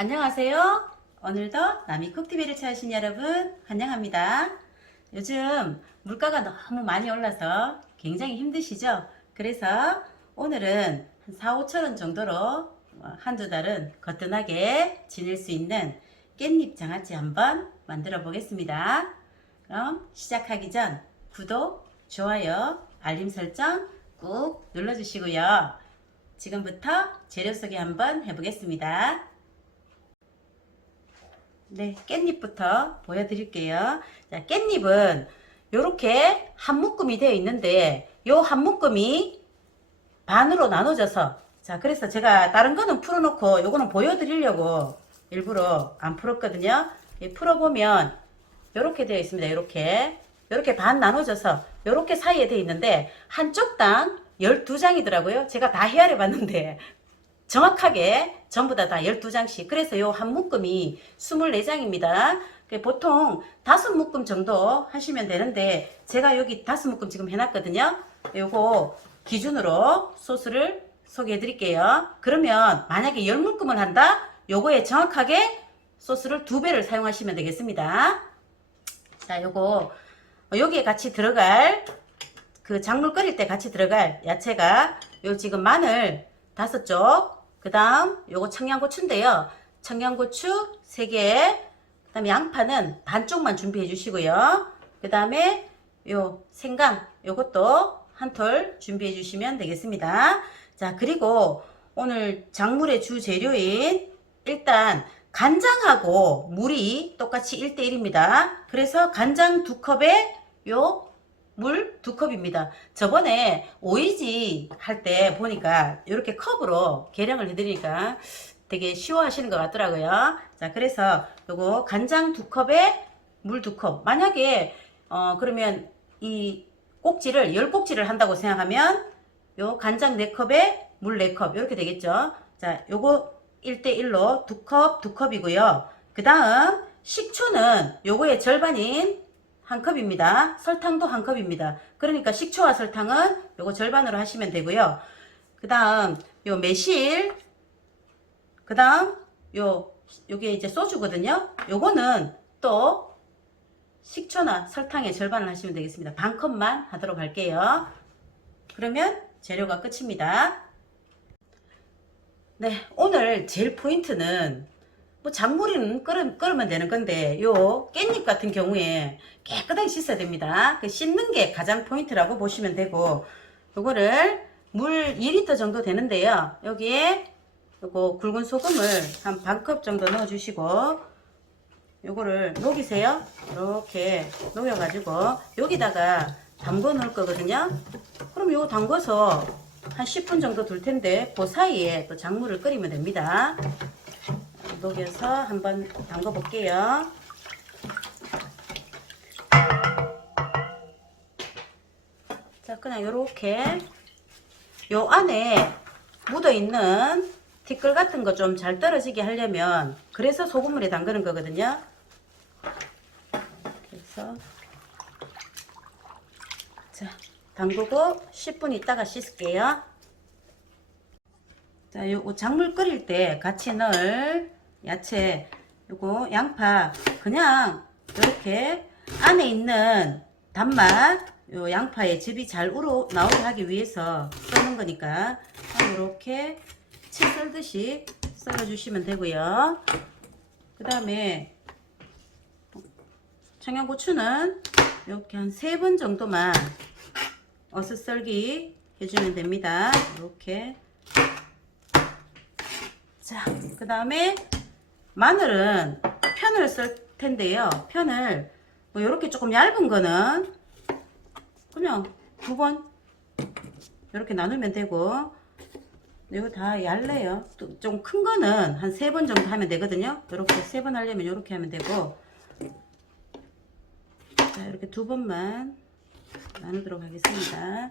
안녕하세요. 오늘도 남이 쿡TV를 찾으신 여러분 환영합니다. 요즘 물가가 너무 많이 올라서 굉장히 힘드시죠? 그래서 오늘은 한 4, 5천 원 정도로 어, 한두 달은 거뜬하게 지낼 수 있는 깻잎 장아찌 한번 만들어 보겠습니다. 그럼 시작하기 전 구독, 좋아요, 알림 설정 꾹 눌러주시고요. 지금부터 재료 소개 한번 해보겠습니다. 네, 깻잎부터 보여드릴게요. 자, 깻잎은 이렇게 한 묶음이 되어 있는데 요한 묶음이 반으로 나눠져서 자, 그래서 제가 다른 거는 풀어놓고 요거는 보여드리려고 일부러 안 풀었거든요. 예, 풀어보면 이렇게 되어 있습니다. 이렇게 이렇게 반 나눠져서 이렇게 사이에 되어 있는데 한쪽 당 12장이더라고요. 제가 다 헤아려 봤는데 정확하게 전부 다 다 12장씩. 그래서 요 한 묶음이 24장입니다. 보통 다섯 묶음 정도 하시면 되는데 제가 여기 다섯 묶음 지금 해놨거든요. 요거 기준으로 소스를 소개해 드릴게요. 그러면 만약에 열 묶음을 한다? 요거에 정확하게 소스를 두 배를 사용하시면 되겠습니다. 자, 요거 여기에 같이 들어갈 그 작물 끓일 때 같이 들어갈 야채가 요 지금 마늘 다섯 쪽, 그 다음 요거 청양고추인데요. 청양고추 세 개, 그 다음에 양파는 반쪽만 준비해 주시고요. 그 다음에 요 생강 요것도 한 톨 준비해 주시면 되겠습니다. 자, 그리고 오늘 작물의 주 재료인 일단 간장하고 물이 똑같이 1대1입니다. 그래서 간장 두 컵에 요 물 두 컵입니다. 저번에 오이지 할 때 보니까 이렇게 컵으로 계량을 해드리니까 되게 쉬워하시는 것 같더라고요. 자, 그래서 요거 간장 두 컵에 물 두 컵. 만약에 어 그러면 이 꼭지를 열 꼭지를 한다고 생각하면 요 간장 네 컵에 물 네 컵 이렇게 되겠죠. 자, 요거 1대1로 두 컵, 두 컵이고요. 그 다음 식초는 요거의 절반인 한 컵입니다. 설탕도 한 컵입니다. 그러니까 식초와 설탕은 요거 절반으로 하시면 되고요. 그 다음 요 매실 그 다음 요 요게 이제 소주거든요. 요거는 또 식초나 설탕의 절반을 하시면 되겠습니다. 반 컵만 하도록 할게요. 그러면 재료가 끝입니다. 네, 오늘 제일 포인트는 뭐 작물은 끓으, 끓으면 되는 건데 요 깻잎 같은 경우에 깨끗하게 씻어야 됩니다. 그 씻는 게 가장 포인트라고 보시면 되고 요거를 물 2리터 정도 되는데요. 여기에 요거 굵은 소금을 한 반 컵 정도 넣어 주시고 요거를 녹이세요. 이렇게 녹여가지고 여기다가 담궈 놓을 거거든요. 그럼 요거 담궈서 한 10분 정도 둘 텐데 그 사이에 또 작물을 끓이면 됩니다. 녹여서 한번 담궈 볼게요. 자, 그냥 요렇게 요 안에 묻어 있는 티끌 같은 거 좀 잘 떨어지게 하려면 그래서 소금물에 담그는 거거든요. 그래서 자, 담그고 10분 있다가 씻을게요. 자, 요거 작물 끓일 때 같이 넣을 야채, 요거 양파 그냥 이렇게 안에 있는 단맛 요 양파의 즙이 잘 우러 나오게 하기 위해서 써는 거니까 이렇게 채 썰듯이 썰어주시면 되고요. 그 다음에 청양고추는 이렇게 한 세 번 정도만 어슷썰기 해주면 됩니다. 이렇게 자, 그 다음에 마늘은 편을 쓸 텐데요. 편을 뭐 이렇게 조금 얇은 거는 그냥 두 번 이렇게 나누면 되고 이거 다 얇네요. 좀 큰 거는 한 세 번 정도 하면 되거든요. 이렇게 세 번 하려면 이렇게 하면 되고 자 이렇게 두 번만 나누도록 하겠습니다.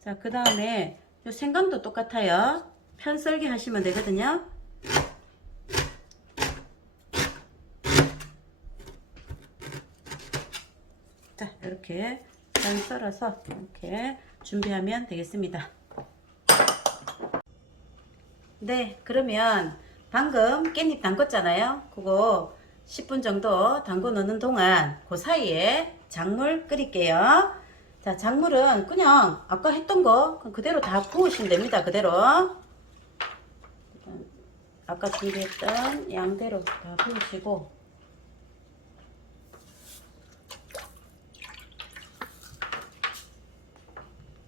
자 그 다음에 요 생강도 똑같아요. 편 썰기 하시면 되거든요. 자 이렇게 편 썰어서 이렇게 준비하면 되겠습니다. 네, 그러면 방금 깻잎 담궜잖아요. 그거 10분 정도 담궈 놓는 동안 그 사이에 작물 끓일게요. 자, 작물은 그냥 아까 했던 거 그대로 다 부으시면 됩니다. 그대로. 아까 준비했던 양대로 다 부으시고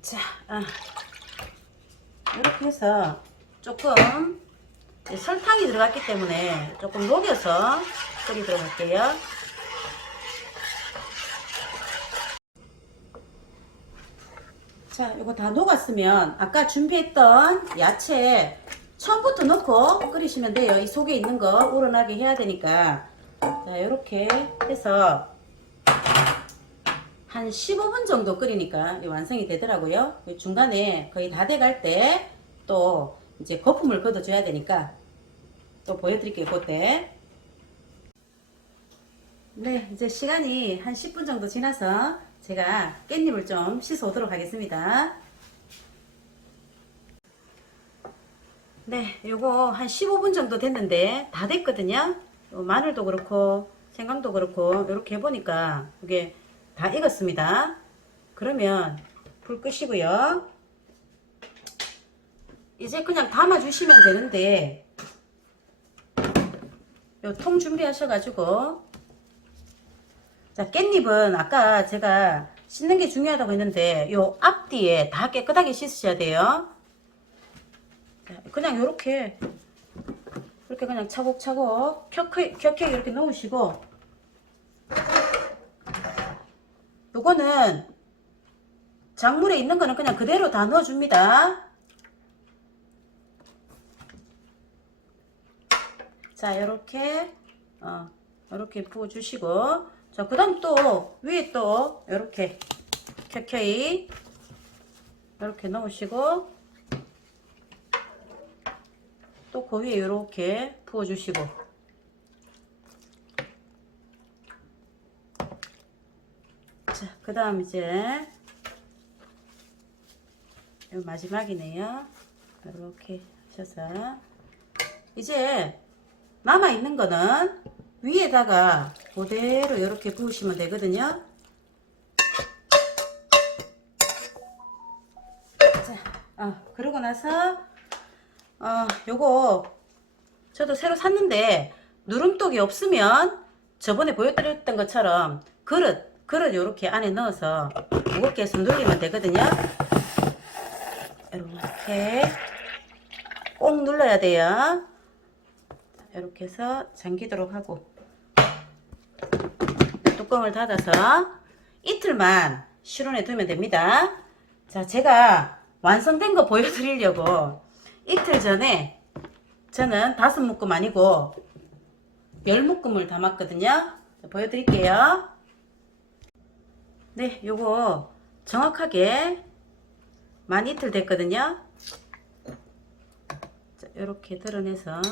자, 아, 이렇게 해서 조금 설탕이 들어갔기 때문에 조금 녹여서 끓이도록 할게요. 자, 이거 다 녹았으면 아까 준비했던 야채 처음부터 넣고 끓이시면 돼요. 이 속에 있는 거 우러나게 해야 되니까. 자, 이렇게 해서 한 15분 정도 끓이니까 완성이 되더라고요. 그 중간에 거의 다 돼갈 때 또 이제 거품을 걷어줘야 되니까 또 보여드릴게요. 그때. 네, 이제 시간이 한 10분 정도 지나서 제가 깻잎을 좀 씻어 오도록 하겠습니다. 네, 요거 한 15분 정도 됐는데 다 됐거든요. 요 마늘도 그렇고 생강도 그렇고 이렇게 해보니까 이게 다 익었습니다. 그러면 불 끄시고요. 이제 그냥 담아 주시면 되는데 요 통 준비하셔가지고 자 깻잎은 아까 제가 씻는 게 중요하다고 했는데 요 앞뒤에 다 깨끗하게 씻으셔야 돼요. 자, 그냥 요렇게 이렇게 그냥 차곡차곡 켜켜이 이렇게 넣으시고 요거는 작물에 있는 거는 그냥 그대로 다 넣어줍니다. 자, 요렇게, 어, 요렇게 부어주시고, 자, 그 다음 또, 위에 또, 요렇게, 켜켜이, 요렇게 넣으시고, 또 그 위에 요렇게 부어주시고, 자, 그 다음 이제, 요 마지막이네요. 이렇게 하셔서, 이제, 남아 있는 거는 위에다가 그대로 이렇게 부으시면 되거든요. 자, 어, 그러고 나서 어, 요거 저도 새로 샀는데 누름독이 없으면 저번에 보여드렸던 것처럼 그릇 그릇 요렇게 안에 넣어서 무겁게 눌리면 되거든요. 이렇게 꼭 눌러야 돼요. 이렇게 해서 잠기도록 하고 뚜껑을 닫아서 이틀만 실온에 두면 됩니다. 자, 제가 완성된 거 보여드리려고 이틀 전에 저는 다섯 묶음 아니고 열 묶음을 담았거든요. 자, 보여드릴게요. 네, 요거 정확하게 만 이틀 됐거든요. 자, 이렇게 드러내서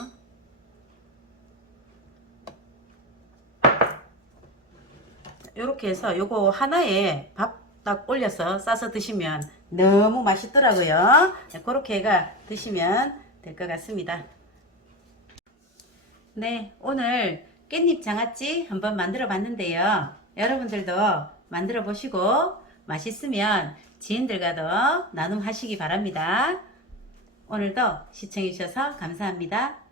이렇게 해서 요거 하나에 밥 딱 올려서 싸서 드시면 너무 맛있더라고요. 네, 그렇게 해가 드시면 될 것 같습니다. 네, 오늘 깻잎 장아찌 한번 만들어 봤는데요. 여러분들도 만들어 보시고 맛있으면 지인들과도 나눔하시기 바랍니다. 오늘도 시청해 주셔서 감사합니다.